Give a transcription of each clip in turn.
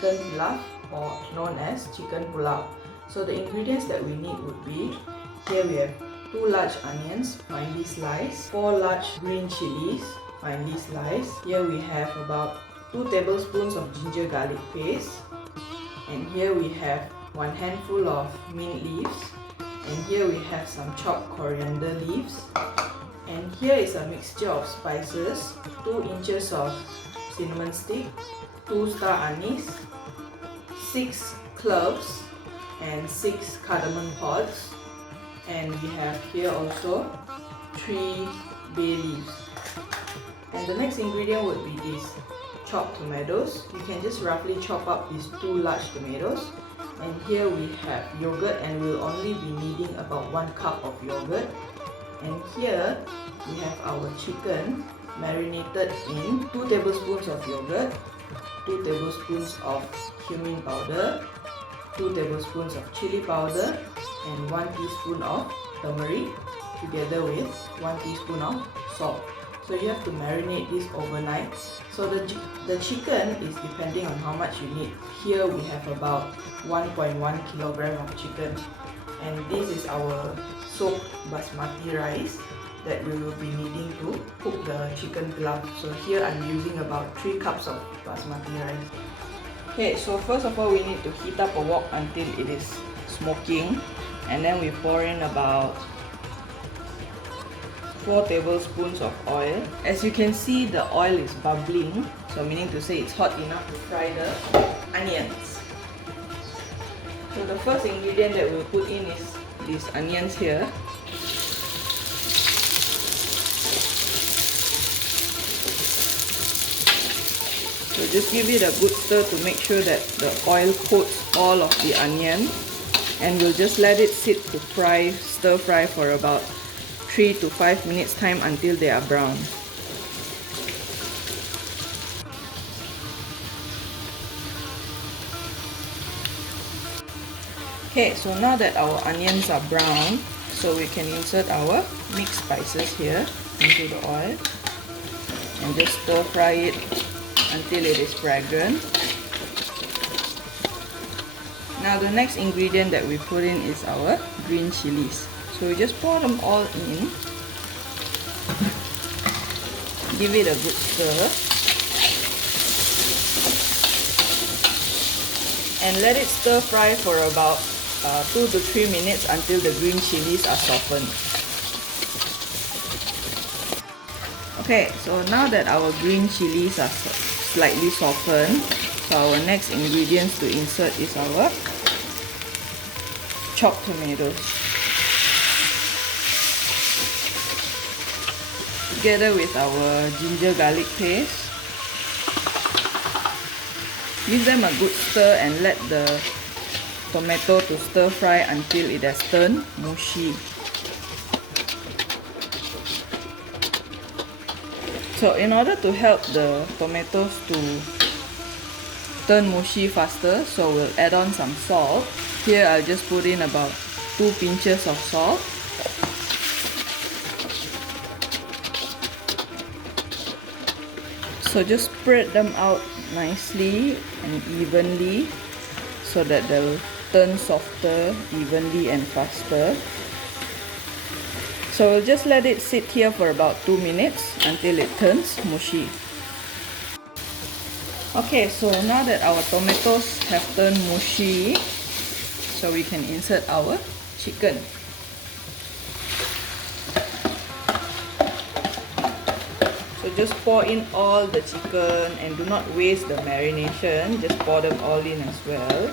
chicken pilaf, or known as chicken pulao. So the ingredients that we need would be, here we have 2 large onions, finely sliced, 4 large green chilies, finely sliced. Here we have about 2 tablespoons of ginger garlic paste, and here we have 1 handful of mint leaves, and here we have some chopped coriander leaves, and here is a mixture of spices, 2 inches of cinnamon stick, 2 star anise, 6 cloves, and 6 cardamom pods, and we have here also 3 bay leaves. And the next ingredient would be this chopped tomatoes. You can just roughly chop up these 2 large tomatoes. And here we have yogurt, and we'll only be needing about 1 cup of yogurt. And here we have our chicken marinated in 2 tablespoons of yogurt, 2 tablespoons of cumin powder, 2 tablespoons of chili powder, and 1 teaspoon of turmeric, together with 1 teaspoon of salt. So you have to marinate this overnight. So the chicken is depending on how much you need. Here we have about 1.1 kilogram of chicken, and this is our soaked basmati rice that we will be needing to cook the chicken pilaf. So here I'm using about 3 cups of basmati rice. Okay, so first of all we need to heat up a wok until it is smoking, and then we pour in about 4 tablespoons of oil. As you can see, the oil is bubbling, so meaning to say it's hot enough to fry the onions. So the first ingredient that we'll put in is these onions here. So just give it a good stir to make sure that the oil coats all of the onion, and we'll just let it sit to fry, stir fry for about 3 to 5 minutes time until they are brown. Okay, so now that our onions are brown, so we can insert our mixed spices here into the oil and just stir fry it until it is fragrant. Now the next ingredient that we put in is our green chilies. So we just pour them all in, give it a good stir, and let it stir fry for about 2 to 3 minutes until the green chilies are softened. Okay, so now that our green chilies are slightly softened, so our next ingredients to insert is our chopped tomatoes, together with our ginger garlic paste. Give them a good stir and let the tomato to stir fry until it has turned mushy. So in order to help the tomatoes to turn mushy faster, so we'll add on some salt. Here I'll just put in about 2 pinches of salt. So just spread them out nicely and evenly so that they'll turn softer evenly and faster. So we'll just let it sit here for about 2 minutes until it turns mushy. Okay, so now that our tomatoes have turned mushy, so we can insert our chicken. So just pour in all the chicken and do not waste the marination, just pour them all in as well.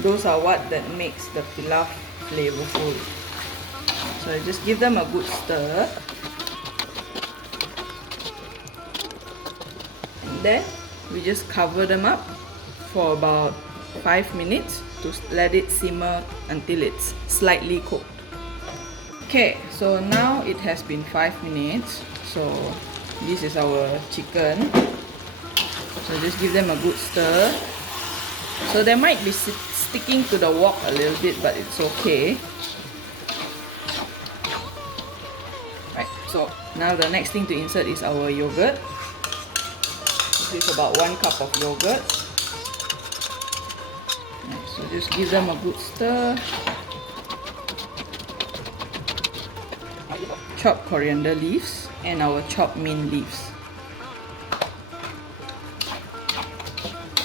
Those are what that makes the pilaf flavorful. So just give them a good stir. And then we just cover them up for about 5 minutes to let it simmer until it's slightly cooked. Okay, so now it has been 5 minutes. So this is our chicken. So just give them a good stir. So they might be sticking to the wok a little bit, but it's okay. Right, so now the next thing to insert is our yogurt. This is about 1 cup of yogurt. just give them a good stir. Chopped coriander leaves and our chopped mint leaves.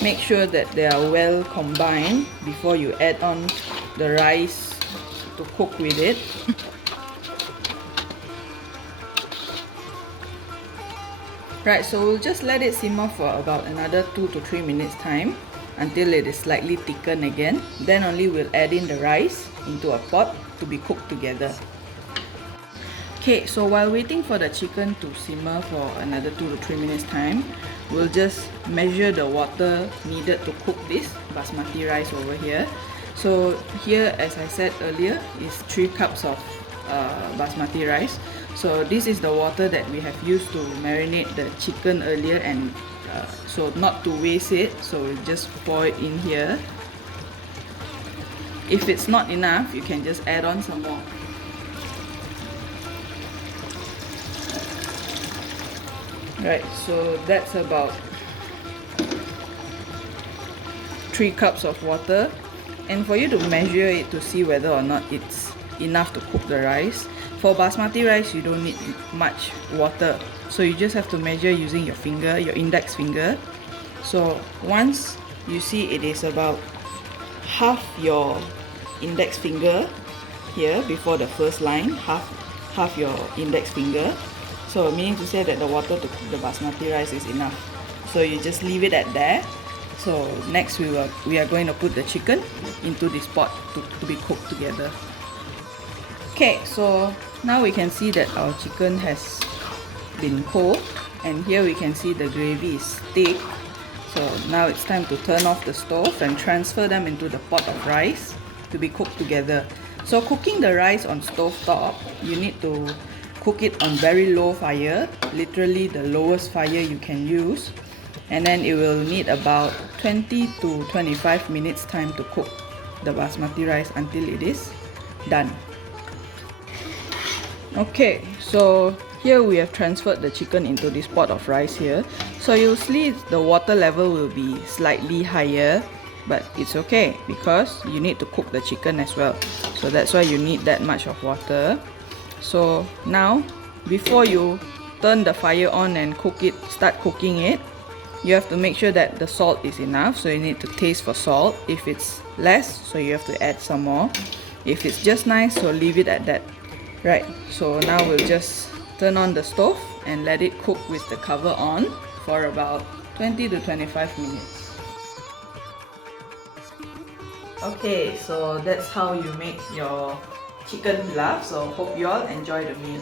Make sure that they are well combined before you add on the rice to cook with it. Right, so we'll just let it simmer for about another 2 to 3 minutes time until it is slightly thickened again. Then only we'll add in the rice into a pot to be cooked together. Okay, so while waiting for the chicken to simmer for another 2 to 3 minutes time, we'll just measure the water needed to cook this basmati rice over here. So here, as I said earlier, is 3 cups of basmati rice. So this is the water that we have used to marinate the chicken earlier, and so not to waste it, so we'll just pour it in here. If it's not enough, you can just add on some more. Right, so that's about 3 cups of water, and for you to measure it to see whether or not it's enough to cook the rice. For basmati rice, you don't need much water, so you just have to measure using your finger, your index finger. So once you see it is about half your index finger here before the first line, half your index finger, so meaning to say that the water to cook the basmati rice is enough. So you just leave it at there. So next we are going to put the chicken into this pot to be cooked together. Okay, so now we can see that our chicken has been cooked, and here we can see the gravy is thick. So now it's time to turn off the stove and transfer them into the pot of rice to be cooked together. So cooking the rice on stove top, you need to cook it on very low fire, literally the lowest fire you can use, and then it will need about 20 to 25 minutes time to cook the basmati rice until it is done. Okay, so here we have transferred the chicken into this pot of rice here. So you'll see the water level will be slightly higher, but it's okay because you need to cook the chicken as well. So that's why you need that much of water. So now, before you turn the fire on and start cooking it, you have to make sure that the salt is enough. So you need to taste for salt. If it's less, so you have to add some more. If it's just nice, so leave it at that. Right, so now we'll just turn on the stove and let it cook with the cover on for about 20 to 25 minutes. Okay, so that's how you make your chicken pilaf. So hope you all enjoy the meal.